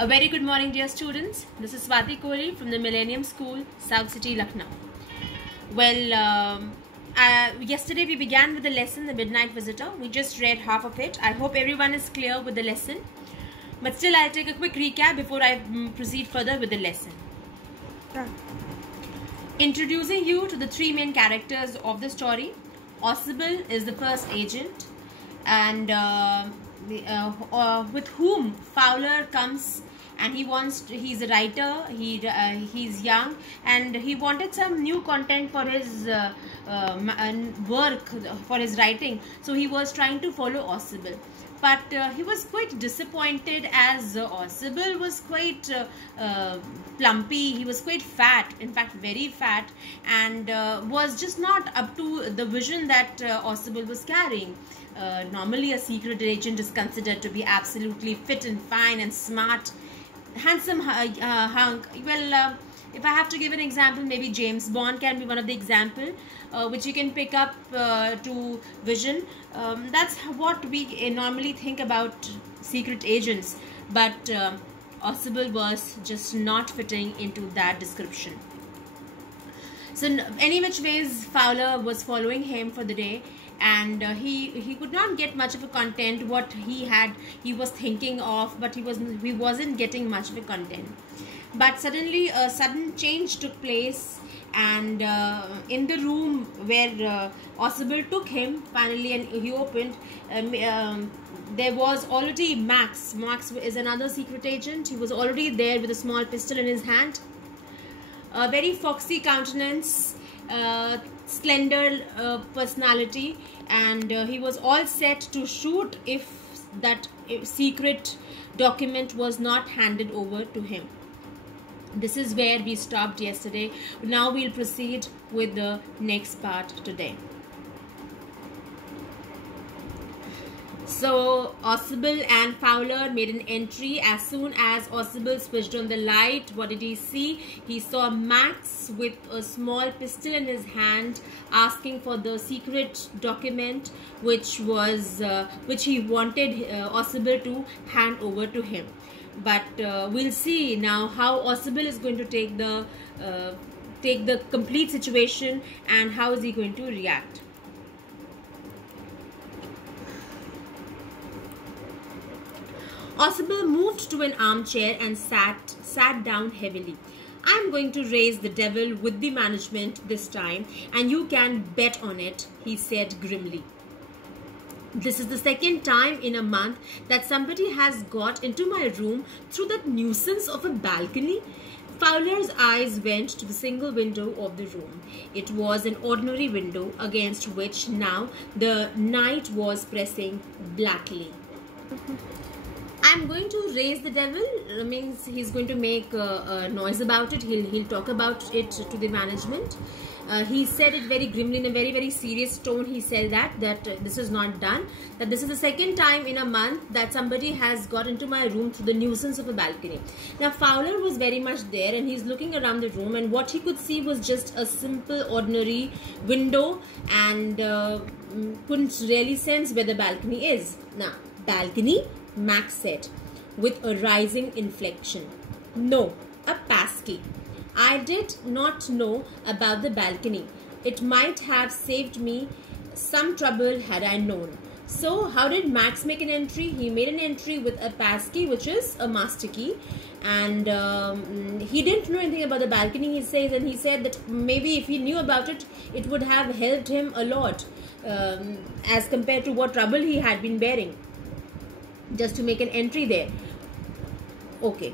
A very good morning, dear students. This is Swati Kohli from the Millennium School, South City, Lucknow. Well, yesterday we began with the lesson, The Midnight Visitor. We just read half of it. I hope everyone is clear with the lesson. But still, I'll take a quick recap before I proceed further with the lesson. Introducing you to the three main characters of the story. Ausable is the first agent, and with whom Fowler comes, and he's a writer, he's young, and he wanted some new content for his work, for his writing, so he was trying to follow Ausable. But he was quite disappointed, as Ausable was quite plumpy. He was quite fat, in fact very fat, and was just not up to the vision that Ausable was carrying. Normally a secret agent is considered to be absolutely fit and fine and smart, handsome hunk. Well, if I have to give an example, maybe James Bond can be one of the example which you can pick up to vision. That's what we normally think about secret agents, but Ausable was just not fitting into that description. So any which ways, Fowler was following him for the day, and he could not get much of a content. What he was thinking of, but he wasn't getting much of a content. But suddenly a sudden change took place, and in the room where Ausable took him finally, and he opened, there was already Max. Max is another secret agent. He was already there with a small pistol in his hand, a very foxy countenance, slender personality, and he was all set to shoot if that secret document was not handed over to him. This is where we stopped yesterday. Now we'll proceed with the next part today. So Ausable and Fowler made an entry. As soon as Ausable switched on the light, what did he see? He saw Max with a small pistol in his hand, asking for the secret document which he wanted Ausable to hand over to him. But we'll see now how Ausable is going to take the complete situation, and how is he going to react. Ausable moved to an armchair and sat down heavily. "I'm going to raise the devil with the management this time, and you can bet on it," he said grimly. "This is the second time in a month that somebody has got into my room through that nuisance of a balcony." Fowler's eyes went to the single window of the room. It was an ordinary window against which now the night was pressing blackly. "I'm going to raise the devil" means he's going to make a noise about it. He'll talk about it to the management. He said it very grimly, in a very, very serious tone. He said that this is not done, that this is the second time in a month that somebody has got into my room through the nuisance of a balcony. Now Fowler was very much there, and he's looking around the room, and what he could see was just a simple ordinary window, and couldn't really sense where the balcony is. "Now, balcony?" Max said with a rising inflection. "No, a passkey. I did not know about the balcony. It might have saved me some trouble had I known." So how did Max make an entry? He made an entry with a passkey, which is a master key, and he didn't know anything about the balcony, he says, and he said that maybe if he knew about it, it would have helped him a lot as compared to what trouble he had been bearing just to make an entry there. "Okay.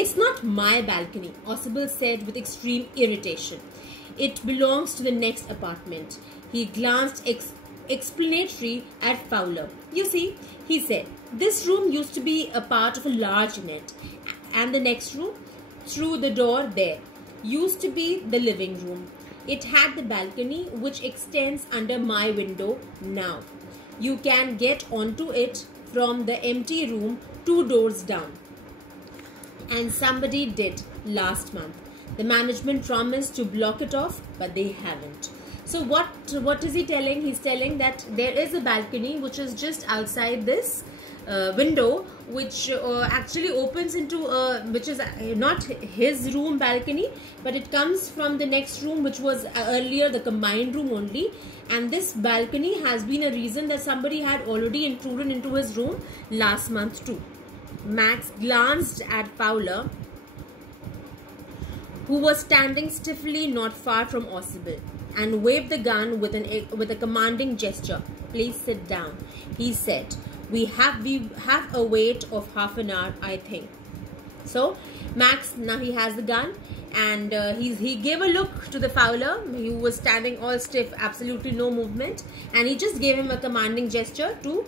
It's not my balcony," Ausable said with extreme irritation. "It belongs to the next apartment." He glanced explanatory at Fowler. "You see," he said, "this room used to be a part of a large net, and the next room, through the door there, used to be the living room. It had the balcony which extends under my window now. You can get onto it from the empty room 2 doors down. And somebody did last month. The management promised to block it off, but they haven't." So what is he telling? He's telling that there is a balcony which is just outside this window which actually opens into which is not his room balcony, but it comes from the next room, which was earlier the combined room only. And this balcony has been a reason that somebody had already intruded into his room last month too. Max glanced at Fowler, who was standing stiffly not far from Ossible, and waved the gun with a commanding gesture. "Please sit down," he said. We have a wait of half an hour, I think." So Max, now he has the gun, and he gave a look to the Fowler, who was standing all stiff, absolutely no movement, and he just gave him a commanding gesture to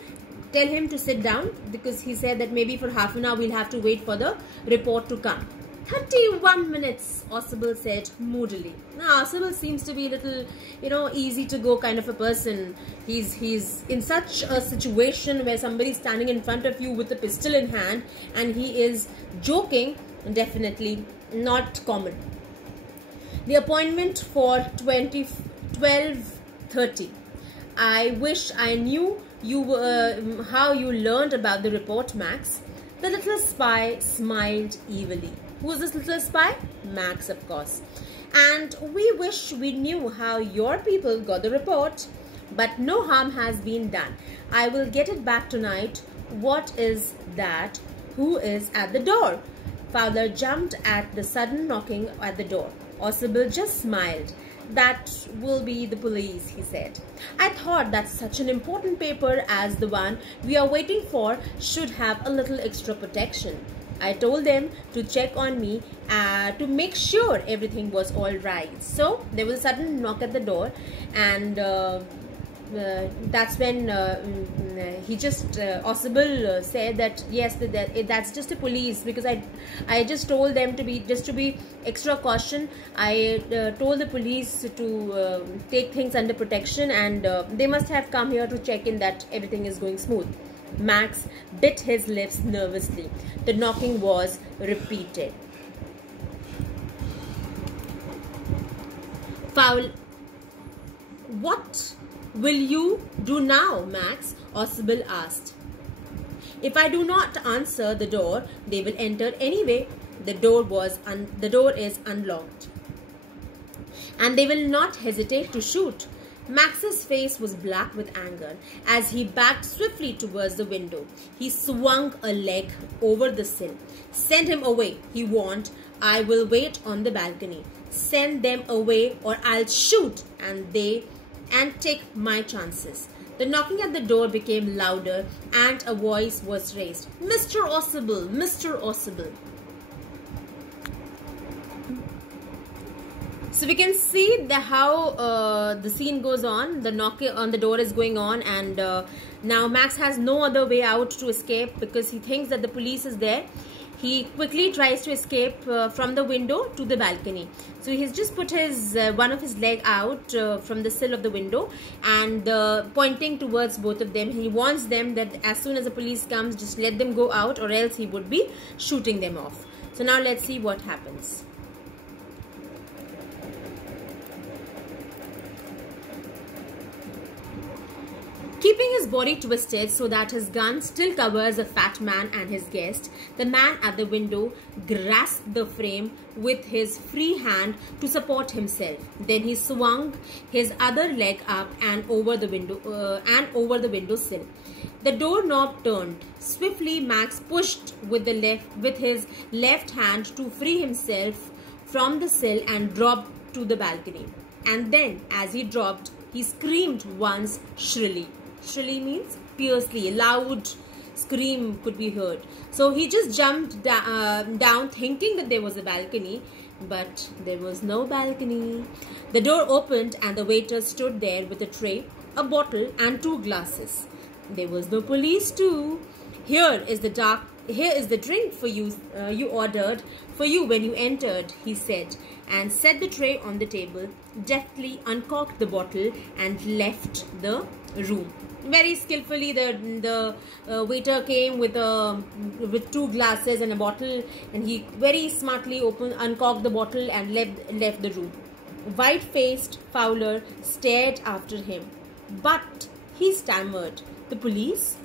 tell him to sit down, because he said that maybe for half an hour we'll have to wait for the report to come. 31 minutes, Ossible said moodily. Now, Ossible seems to be a little, easy to go kind of a person. He's in such a situation where somebody's standing in front of you with a pistol in hand and he is joking, definitely not common. The appointment for 12:30. "I wish I knew how you learned about the report, Max." The little spy smiled evilly. Who is this little spy? Max, of course. "And we wish we knew how your people got the report. But no harm has been done. I will get it back tonight. What is that? Who is at the door?" Fowler jumped at the sudden knocking at the door. Ossible just smiled. "That will be the police," he said. "I thought that such an important paper as the one we are waiting for should have a little extra protection. I told them to check on me to make sure everything was all right." So there was a sudden knock at the door, and that's when he just Ossible said that yes, that's just a police, because I just told them to be extra caution. I told the police to take things under protection, and they must have come here to check in that everything is going smooth. Max bit his lips nervously. The knocking was repeated. "What will you do now, Max?" Ossible asked. "If I do not answer the door, they will enter anyway. The door is unlocked, and they will not hesitate to shoot." Max's face was black with anger as he backed swiftly towards the window. He swung a leg over the sill. "Send him away," he warned. "I will wait on the balcony. Send them away or I'll shoot and take my chances." The knocking at the door became louder and a voice was raised. "Mr. Ossible, Mr. Ossible." So we can see how the scene goes on. The knocking on the door is going on, and now Max has no other way out to escape because he thinks that the police is there. He quickly tries to escape from the window to the balcony. So he's just put one of his leg out from the sill of the window and pointing towards both of them. He warns them that as soon as the police comes, just let them go out, or else he would be shooting them off. So now let's see what happens. Keeping his body twisted so that his gun still covers the fat man and his guest, the man at the window grasped the frame with his free hand to support himself. Then he swung his other leg up and over the window sill. The doorknob turned. Swiftly, Max pushed with his left hand to free himself from the sill and dropped to the balcony. And then, as he dropped, he screamed once shrilly. Shrilly means fiercely. A loud scream could be heard. So he just jumped down thinking that there was a balcony, but there was no balcony. The door opened and the waiter stood there with a tray, a bottle and 2 glasses. There was no police too. Here is the drink for you, you ordered for you when you entered," he said, and set the tray on the table, deftly uncorked the bottle and left the room. Very skillfully, the waiter came with 2 glasses and a bottle, and he very smartly uncorked the bottle and left the room. White-faced Fowler stared after him. "But," he stammered, "the police?"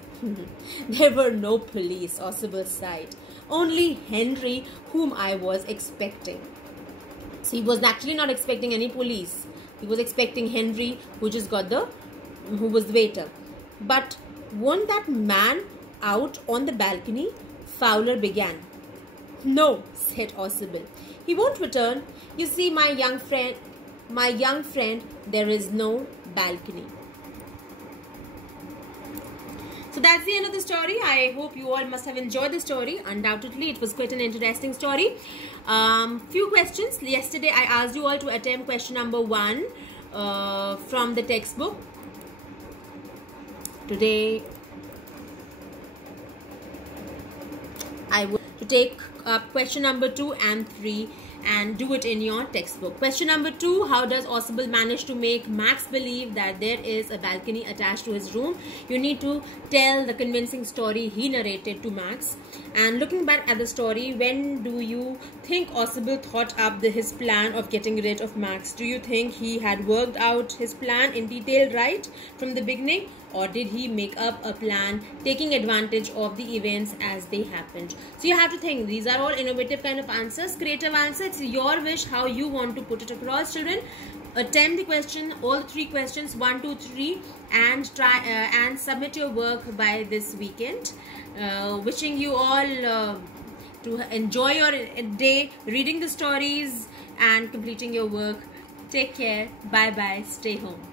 There were no police, Ausable sighed. Only Henry, whom I was expecting. So he was actually not expecting any police. He was expecting Henry, who was the waiter. But won't that man out on the balcony? Fowler began. No, said Ausable. He won't return. You see, my young friend, there is no balcony. So that's the end of the story. I hope you all must have enjoyed the story. Undoubtedly, it was quite an interesting story. Few questions. Yesterday, I asked you all to attempt question number 1 from the textbook. Today, I would to take up question number 2 and 3 and do it in your textbook. Question number 2, how does Ausable manage to make Max believe that there is a balcony attached to his room? You need to tell the convincing story he narrated to Max. And looking back at the story, when do you think Ausable thought up his plan of getting rid of Max? Do you think he had worked out his plan in detail right from the beginning? Or did he make up a plan taking advantage of the events as they happened? So you have to think. These are all innovative kind of answers, creative answers. It's your wish how you want to put it across, children. Attempt the question, all 3 questions, 1, 2, 3, and try and submit your work by this weekend. Wishing you all to enjoy your day, reading the stories and completing your work. Take care. Bye bye. Stay home.